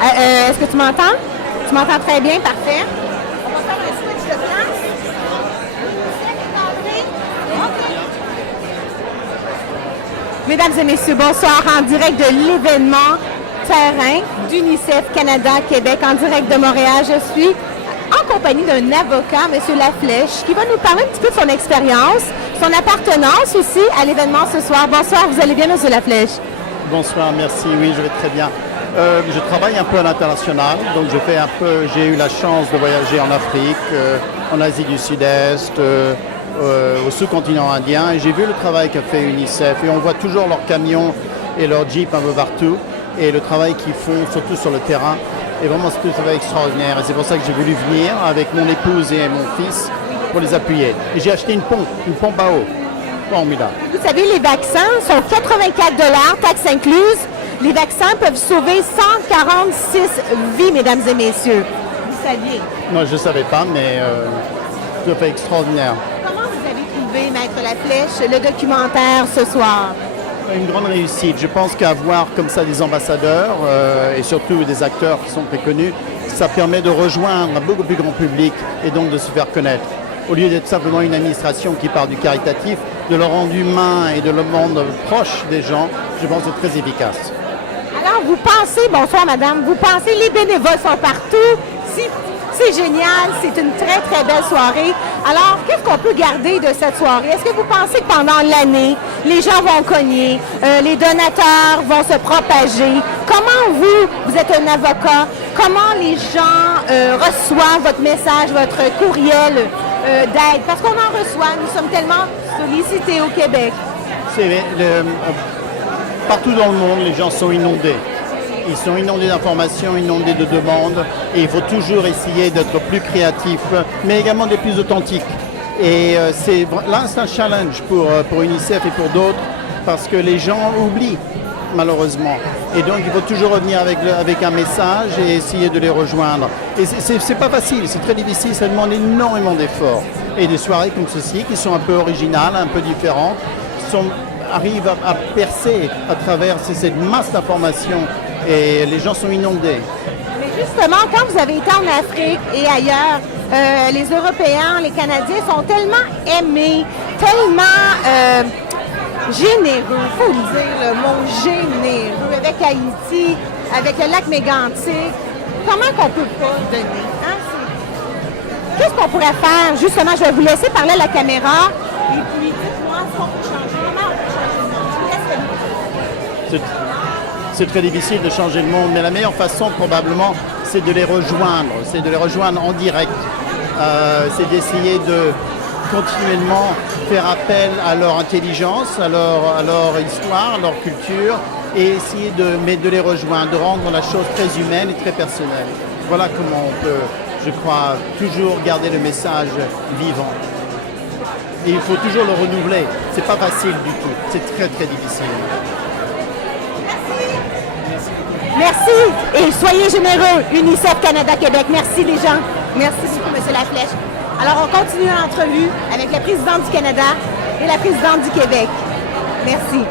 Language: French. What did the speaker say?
Est-ce que tu m'entends? Tu m'entends très bien, parfait. On va faire un switch de place. Mesdames et messieurs, bonsoir en direct de l'événement terrain d'UNICEF Canada Québec, en direct de Montréal. Je suis en compagnie d'un avocat, M. Laflèche, qui va nous parler un petit peu de son expérience, son appartenance aussi à l'événement ce soir. Bonsoir, vous allez bien, M. Laflèche? Bonsoir, merci. Oui, je vais très bien. Je travaille un peu à l'international, donc j'ai eu la chance de voyager en Afrique, en Asie du Sud-Est, au sous-continent indien, et j'ai vu le travail qu'a fait UNICEF, et on voit toujours leurs camions et leurs jeeps un peu partout, et le travail qu'ils font, surtout sur le terrain, et vraiment c'est un travail extraordinaire, et c'est pour ça que j'ai voulu venir avec mon épouse et mon fils pour les appuyer. Et j'ai acheté une pompe à eau. Formidable. Vous savez, les vaccins sont 84 $, taxes incluses. Les vaccins peuvent sauver 146 vies, mesdames et messieurs. Vous saviez? Non, je ne savais pas, mais tout à fait extraordinaire. Comment vous avez trouvé, Maître Laflèche, le documentaire ce soir? Une grande réussite. Je pense qu'avoir comme ça des ambassadeurs et surtout des acteurs qui sont très connus, ça permet de rejoindre un beaucoup plus grand public et donc de se faire connaître. Au lieu d'être simplement une administration qui part du caritatif, de le rendre humain et de le rendre proche des gens, je pense que c'est très efficace. Alors, vous pensez, bonsoir madame, vous pensez les bénévoles sont partout, c'est génial, c'est une très très belle soirée. Alors, qu'est-ce qu'on peut garder de cette soirée? Est-ce que vous pensez que pendant l'année, les gens vont cogner, les donateurs vont se propager? Comment vous êtes un avocat, comment les gens reçoivent votre message, votre courriel d'aide? Parce qu'on en reçoit, nous sommes tellement sollicités au Québec. Partout dans le monde, les gens sont inondés. Ils sont inondés d'informations, inondés de demandes, et il faut toujours essayer d'être plus créatif, mais également d'être plus authentique. Et là, c'est un challenge pour UNICEF et pour d'autres, parce que les gens oublient, malheureusement. Et donc, il faut toujours revenir avec un message et essayer de les rejoindre. Et c'est pas facile, c'est très difficile, ça demande énormément d'efforts. Et des soirées comme ceci, qui sont un peu originales, un peu différentes, arrivent à percer à travers cette masse d'informations. Et les gens sont inondés. Mais justement, quand vous avez été en Afrique et ailleurs, les Européens, les Canadiens sont tellement aimés, tellement généreux, il faut le dire, le mot généreux, avec Haïti, avec le lac Mégantic. Comment qu'on peut pas donner? Hein? Qu'est-ce qu'on pourrait faire? Justement, je vais vous laisser parler à la caméra. Et puis, dites-moi ce qu'on peut changer. Comment on peut changer le monde? Je vous laisse le micro. C'est très difficile de changer le monde, mais la meilleure façon probablement, c'est de les rejoindre. C'est de les rejoindre en direct. C'est d'essayer de continuellement faire appel à leur intelligence, à leur histoire, à leur culture, et essayer de les rejoindre, de rendre la chose très humaine et très personnelle. Voilà comment on peut, je crois, toujours garder le message vivant. Et il faut toujours le renouveler. C'est pas facile du tout. C'est très très difficile. Merci et soyez généreux, UNICEF Canada Québec. Merci les gens. Merci beaucoup, M. Laflèche. Alors, on continue l'entrevue avec la présidente du Canada et la présidente du Québec. Merci.